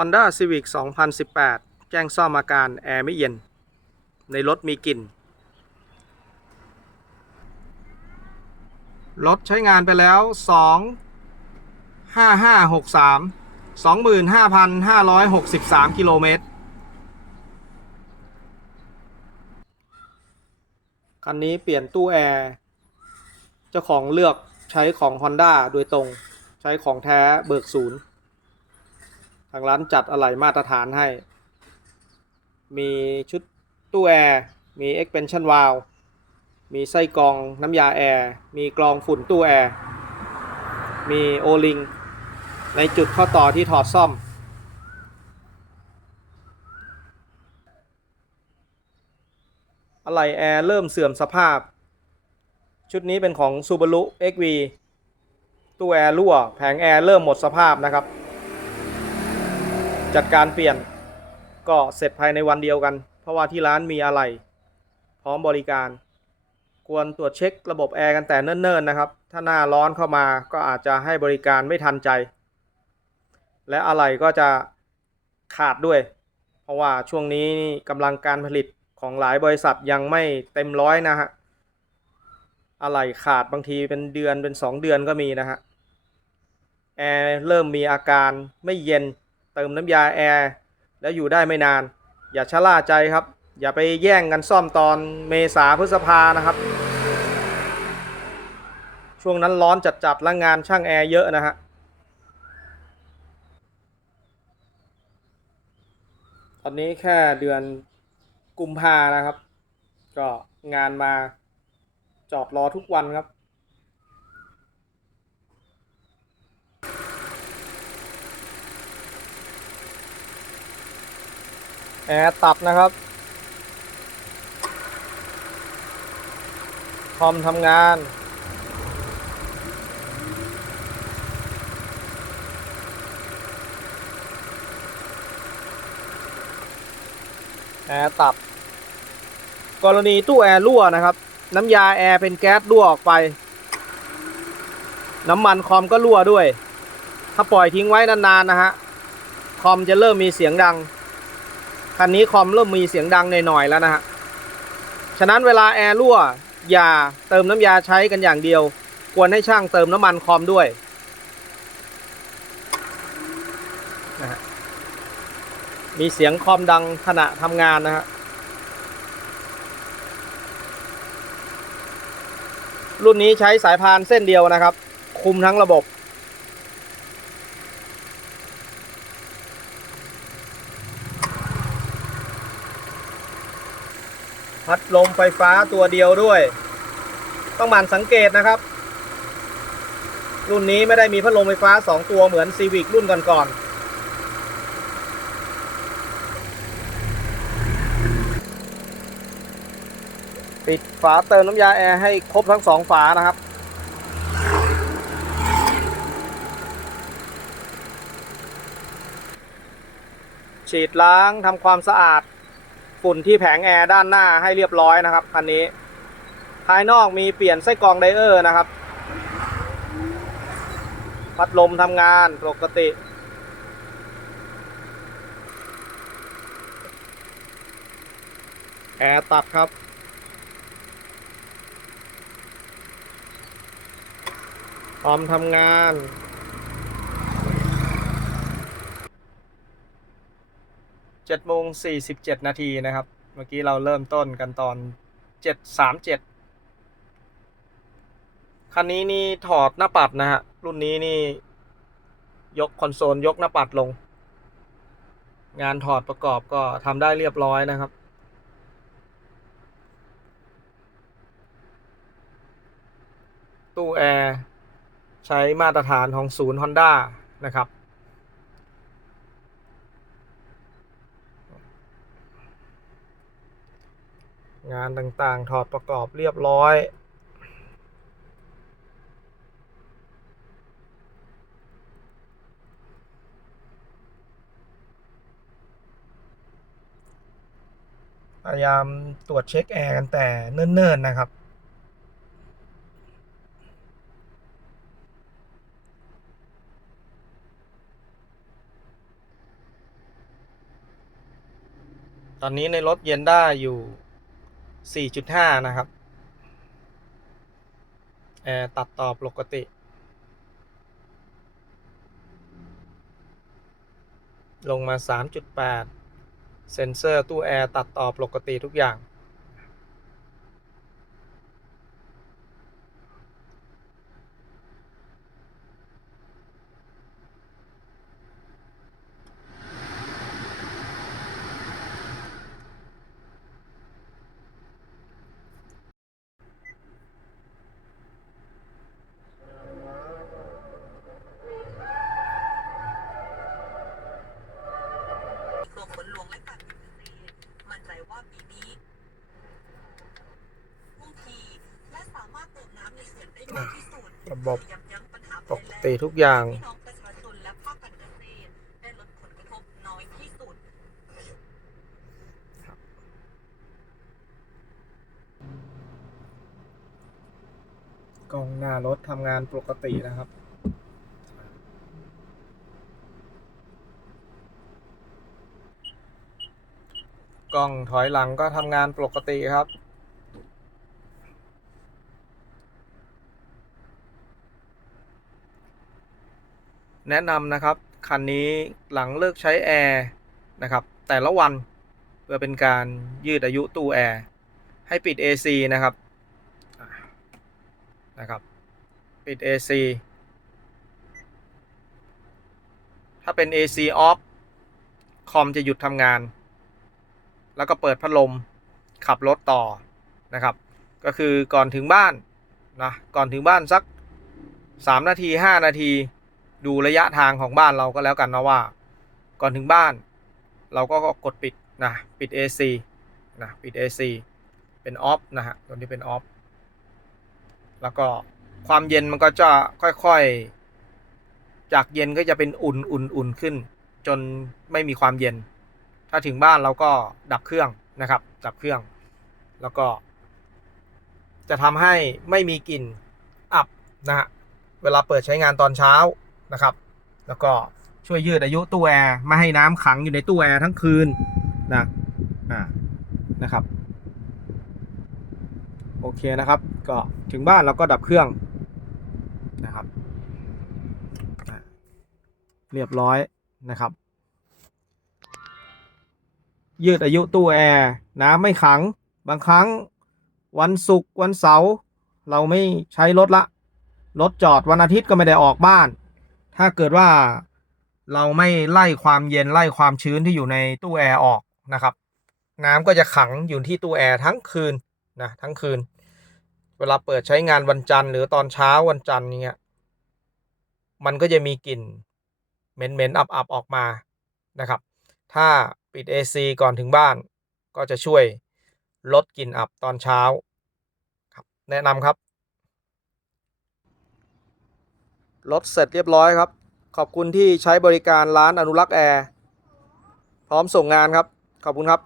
Honda Civic 2018 แจ้งซ่อมอาการแอร์ไม่เย็น ในรถมีกลิ่น รถใช้งานไปแล้ว 2 5563 25,563 กิโลเมตร คันนี้เปลี่ยนตู้แอร์ เจ้าของเลือกใช้ของ Honda โดยตรง ใช้ของแท้เบิกศูนย์ ทางร้านจัดอะไหล่มาตรฐานให้ มีชุดตู้แอร์ มี expansion valve มีไส้กรองน้ำยาแอร์ มีกรองฝุ่นตู้แอร์ มีโอลิง ในจุดข้อต่อที่ถอดซ่อม อะไหล่แอร์เริ่มเสื่อมสภาพ ชุดนี้เป็นของ Subaru XV ตู้แอร์รั่ว แผงแอร์เริ่มหมดสภาพนะครับ จัดการเปลี่ยนก็เสร็จภายในวันเดียวกัน เพราะว่าที่ร้านมีอะไร พร้อมบริการ ควรตรวจเช็คระบบแอร์กันแต่เนิ่นๆนะครับ ถ้าหน้าร้อนเข้ามาก็อาจจะให้บริการไม่ทันใจ และอะไรก็จะขาดด้วย เพราะว่าช่วงนี้กำลังการผลิตของหลายบริษัทยังไม่เต็มร้อยนะฮะอะไรขาดบางทีเป็นเดือนเป็น 2 เดือนก็มีนะฮะแอร์เริ่มมีอาการไม่เย็น เติมน้ำยาแอร์แล้วอยู่ได้ไม่นาน อย่าชะล่าใจครับ อย่าไปแย่งกันซ่อมตอนเมษาพฤษภานะครับ ช่วงนั้นร้อนจัดๆและงานช่างแอร์เยอะนะฮะตอนนี้แค่เดือนกุมภานะครับ ก็งานมาจอดรอทุกวันครับ แอร์ตัดนะครับคอมทำงาน แอร์ตัดกรณีตู้แอร์รั่วนะครับ น้ำยาแอร์เป็นแก๊สรั่วออกไป น้ำมันคอมก็รั่วด้วย ถ้าปล่อยทิ้งไว้นานๆนะฮะ คอมจะเริ่มมีเสียงดัง คันนี้คอมเริ่มมีเสียงดังหน่อยๆแล้วนะฮะ ฉะนั้นเวลาแอร์รั่วอย่าเติมน้ำยาใช้กันอย่างเดียว ควรให้ช่างเติมน้ำมันคอมด้วยนะฮะมีเสียงคอมดังขณะทำงานนะฮะรุ่นนี้ใช้สายพานเส้นเดียวนะครับ คุมทั้งระบบ พัดลมไฟฟ้าตัวเดียวด้วย ต้องหมั่นสังเกตนะครับ รุ่นนี้ไม่ได้มีพัดลมไฟฟ้า 2 ตัวเหมือนซีวิกรุ่นก่อนๆปิดฝาเติมน้ำยาแอร์ให้ครบทั้งสองฝานะครับ ฉีดล้างทำความสะอาด ฝุ่นที่แผงแอร์ด้านหน้าให้เรียบร้อยนะครับคันนี้ ภายนอกมีเปลี่ยนไส้กรองไดเออร์นะครับ พัดลมทำงานปกติ แอร์ตัดครับพร้อมทำงาน เจ็ดโมงสี่สิบเจ็ดนาทีนะครับ เมื่อกี้เราเริ่มต้นกันตอนเจ็ดสามเจ็ดคันนี้นี่ถอดหน้าปัดนะฮะ รุ่นนี้นี่ยกคอนโซลยกหน้าปัดลง งานถอดประกอบก็ทำได้เรียบร้อยนะครับ ตู้แอร์ใช้มาตรฐานของศูนย์ Honda นะครับ งานต่างๆ ถอดประกอบเรียบร้อยพยายามตรวจเช็คแอร์กันแต่เนิ่น ๆ นะครับ ตอนนี้ในรถเย็นได้อยู่ 4.5 นะครับแอร์ตัดต่อปกติ ลงมา 3.8 เซ็นเซอร์ตู้แอร์ตัดต่อปกติทุกอย่าง กรมฝนหลวงและการบินเกษตรมั่นใจว่าปีนี้ทุ่งทีและสามารถเติมน้ำในเขื่อนได้มากที่สุด ระบบปกติทุกอย่างกอยที่สุดกล้องหน้ารถทำงานปกตินะครับ กล้องถอยหลังก็ทำงานปกติครับ แนะนำนะครับ คันนี้หลังเลิกใช้แอร์นะครับ แต่ละวันเพื่อเป็นการยืดอายุตู้แอร์ให้ปิด AC นะครับนะครับ ปิด AC ถ้าเป็น AC off คอมจะหยุดทำงาน แล้วก็เปิดพัดลมขับรถต่อนะครับ ก็คือก่อนถึงบ้านนะก่อนถึงบ้านสัก 3 นาที 5 นาที ดูระยะทางของบ้านเราก็แล้วกันนะว่า ก่อนถึงบ้าน เราก็กดปิดนะปิด AC นะปิด AC เป็นออฟนะฮะตัวนี้เป็นออฟแล้วก็ความเย็นมันก็จะค่อยๆ จากเย็นก็จะเป็นอุ่นอุ่นอุ่นขึ้น จนไม่มีความเย็น ถ้าถึงบ้านเราก็ดับเครื่องนะครับ ดับเครื่อง แล้วก็ จะทำให้ไม่มีกลิ่นอับนะฮะเวลาเปิดใช้งานตอนเช้า นะครับ แล้วก็ช่วยยืดอายุตู้แอร์ไม่ให้น้ำขังอยู่ในตู้แอร์ทั้งคืนนะอ่านะครับ โอเคนะครับ ก็ถึงบ้านเราก็ดับเครื่องนะครับ เรียบร้อยนะครับ ยืดอายุตู้แอร์น้ำไม่ขัง บางครั้งวันศุกร์วันเสาร์เราไม่ใช้รถละรถจอดวันอาทิตย์ก็ไม่ได้ออกบ้าน ถ้าเกิดว่าเราไม่ไล่ความเย็นไล่ความชื้นที่อยู่ในตู้แอร์ออกนะครับ น้ำก็จะขังอยู่ที่ตู้แอร์ทั้งคืนนะทั้งคืน เวลาเปิดใช้งานวันจันทร์หรือตอนเช้าวันจันทร์เนี้ยมันก็จะมีกลิ่นเหม็นๆอับๆออกมานะครับ ถ้าปิด AC ก่อนถึงบ้าน ก็จะช่วยลดกลิ่นอับตอนเช้าครับแนะนำครับ รถเสร็จเรียบร้อยครับ ขอบคุณที่ใช้บริการร้านอนุรักษ์แอร์ พร้อมส่งงานครับ ขอบคุณครับ